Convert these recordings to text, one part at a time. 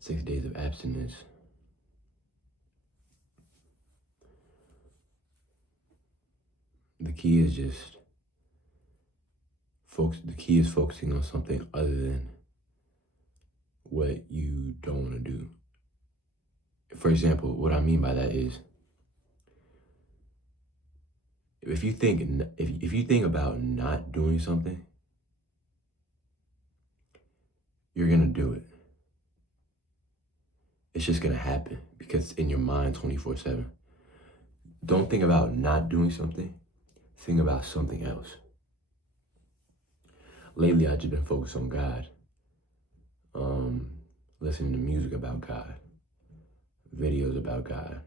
6 days of abstinence. The key is just the key is focusing on something other than what you don't want to do. For example, what I mean by that is, if you think about not doing something, you're gonna do it. It's just gonna happen because it's in your mind 24/7. Don't think about not doing something. Think about something else. Lately, I've just been focused on God. Listening to music about God, videos about God.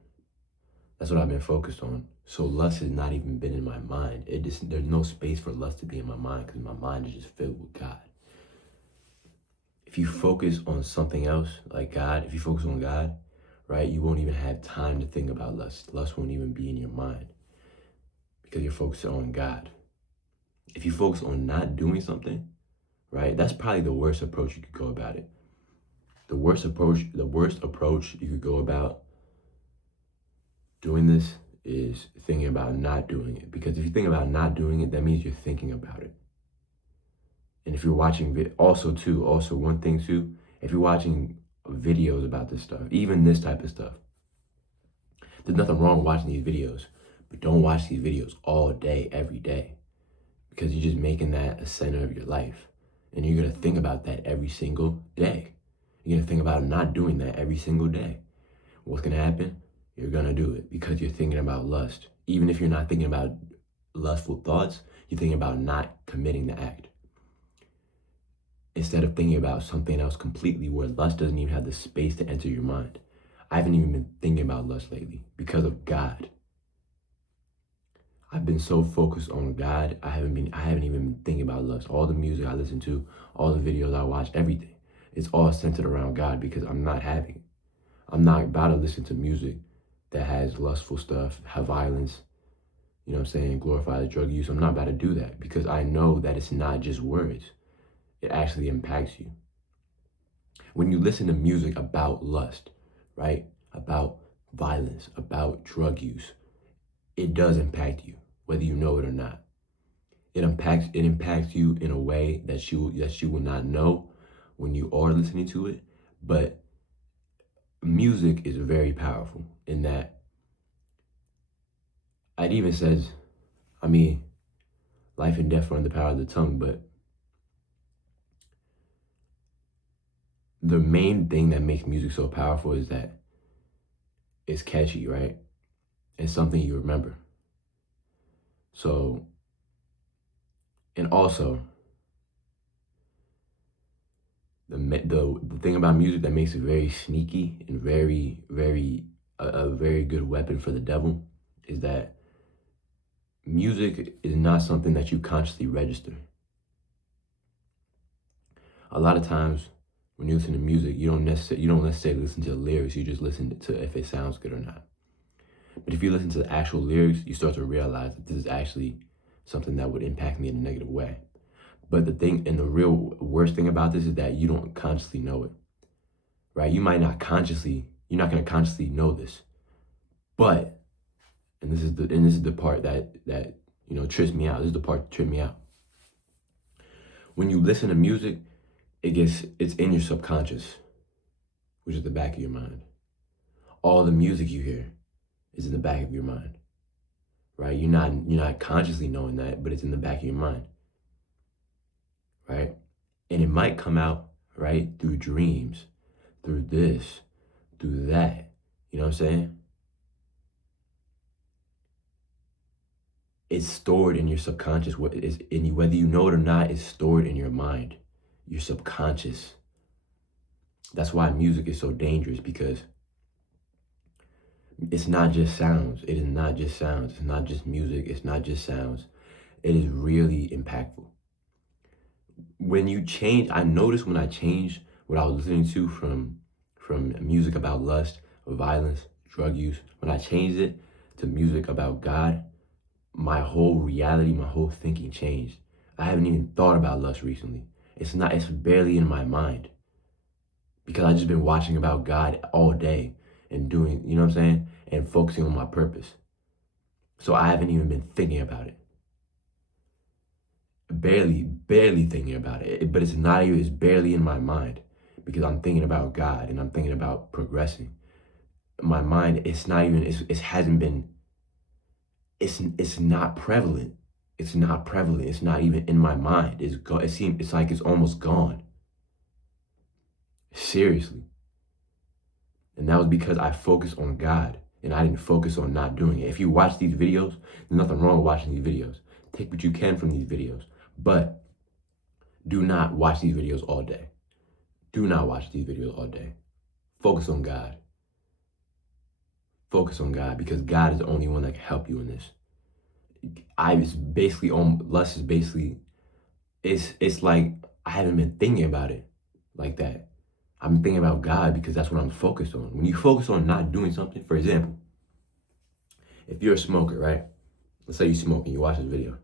That's what I've been focused on. So lust has not even been in my mind. There's no space for lust to be in my mind because my mind is just filled with God. If you focus on something else, like God, if you focus on God, right, you won't even have time to think about lust. Lust won't even be in your mind because you're focused on God. If you focus on not doing something, right, that's probably the worst approach you could go about it. The worst approach you could go about doing this is thinking about not doing it. Because if you think about not doing it, that means you're thinking about it. And if you're watching, also one thing too, if you're watching videos about this stuff, even this type of stuff, there's nothing wrong with watching these videos, but don't watch these videos all day, every day, because you're just making that a center of your life. And you're going to think about that every single day. You're going to think about not doing that every single day. What's going to happen? You're going to do it because you're thinking about lust. Even if you're not thinking about lustful thoughts, you're thinking about not committing the act. Instead of thinking about something else completely where lust doesn't even have the space to enter your mind. I haven't even been thinking about lust lately because of God. I've been so focused on God, I haven't even been thinking about lust. All the music I listen to, all the videos I watch, everything, it's all centered around God because I'm not having it. I'm not about to listen to music that has lustful stuff, have violence, you know what I'm saying, glorifies drug use. I'm not about to do that because I know that it's not just words. It actually impacts you. When you listen to music about lust, right, about violence, about drug use, it does impact you, whether you know it or not. It impacts you in a way that you will not know when you are listening to it. But music is very powerful in that it even says, life and death are in the power of the tongue, but the main thing that makes music so powerful is that it's catchy, right? It's something you remember. So, and also, the thing about music that makes it very sneaky and a very good weapon for the devil is that music is not something that you consciously register. A lot of times when you listen to music, you don't necessarily listen to the lyrics, you just listen to if it sounds good or not. But if you listen to the actual lyrics, you start to realize that this is actually something that would impact me in a negative way. But the thing, and the real worst thing about this is that you don't consciously know it, right? You're not going to consciously know this. But, and this is the part that trips me out. This is the part that trips me out. When you listen to music, it's in your subconscious, which is the back of your mind. All the music you hear is in the back of your mind, right? You're not consciously knowing that, but it's in the back of your mind, right? And it might come out, right, through dreams, through this, through that. You know what I'm saying? It's stored in your subconscious. Whether you know it or not, it's stored in your mind, your subconscious. That's why music is so dangerous, because it's not just sounds. It is not just sounds. It's not just music. It's not just sounds. It is really impactful. When you change, I noticed when I changed what I was listening to from music about lust, violence, drug use, when I changed it to music about God, my whole reality, my whole thinking changed. I haven't even thought about lust recently. It's barely in my mind. because I just been watching about God all day and doing, you know what I'm saying? And focusing on my purpose. So I haven't even been thinking about it. Barely thinking about it. But it's not even, it's barely in my mind because I'm thinking about God and I'm thinking about progressing. My mind, it's not even, it hasn't been, it's not prevalent. It's not prevalent. It's not even in my mind. It's like it's almost gone. Seriously. And that was because I focused on God and I didn't focus on not doing it. If you watch these videos, there's nothing wrong with watching these videos. Take what you can from these videos, but do not watch these videos all day. Do not watch these videos all day. Focus on God. Focus on God because God is the only one that can help you in this. Lust is basically, it's like I haven't been thinking about it like that. I've been thinking about God because that's what I'm focused on. When you focus on not doing something, for example, if you're a smoker, right? Let's say you smoke and you watch this video.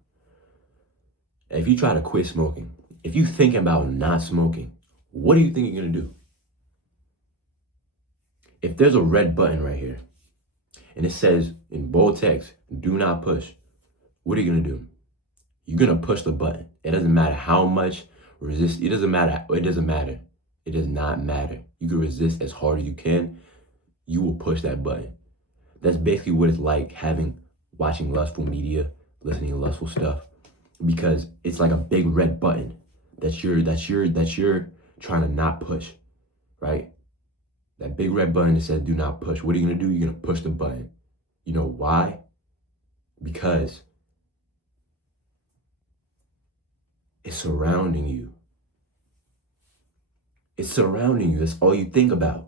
If you try to quit smoking, if you think about not smoking, what do you think you're gonna do? If there's a red button right here and it says in bold text, do not push, what are you gonna do? You're gonna push the button. It doesn't matter how much resist, it doesn't matter. It doesn't matter. It does not matter. You can resist as hard as you can. You will push that button. That's basically what it's like watching lustful media, listening to lustful stuff, because it's like a big red button that you're trying to not push, right? That big red button that says do not push. What are you gonna do? You're gonna push the button. You know why? Because it's surrounding you. It's surrounding you. That's all you think about.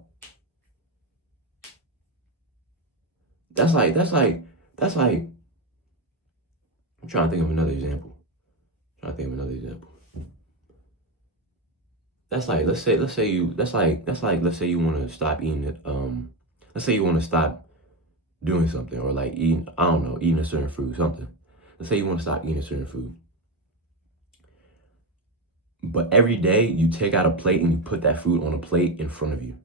That's like, I'm trying to think of another example. That's like, let's say you, let's say you want to stop eating it. Let's say you want to stop doing something or like eating, I don't know, eating a certain food, something. Let's say you want to stop eating a certain food. But every day you take out a plate and you put that food on a plate in front of you.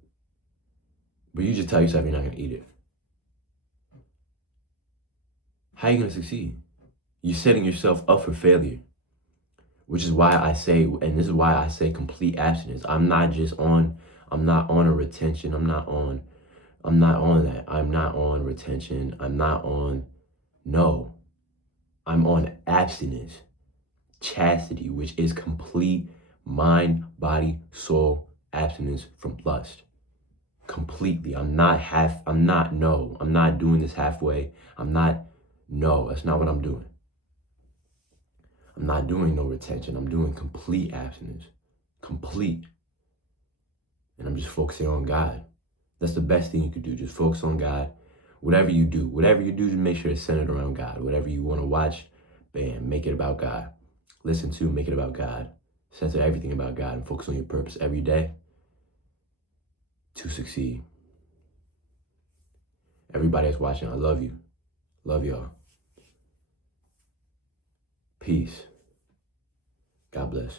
But you just tell yourself you're not going to eat it. How are you going to succeed? You're setting yourself up for failure. Which is why I say, and this is why I say complete abstinence. I'm not on a retention. I'm not on that. I'm not on retention. No. I'm on abstinence. Chastity, which is complete mind, body, soul abstinence from lust. Completely. I'm not doing this halfway. That's not what I'm doing. I'm not doing no retention. I'm doing complete abstinence. Complete. And I'm just focusing on God. That's the best thing you could do. Just focus on God. Whatever you do, just make sure it's centered around God. Whatever you want to watch, bam, make it about God. Listen to, make it about God. Center everything about God and focus on your purpose every day to succeed. Everybody that's watching, I love you. Love y'all. Peace. God bless.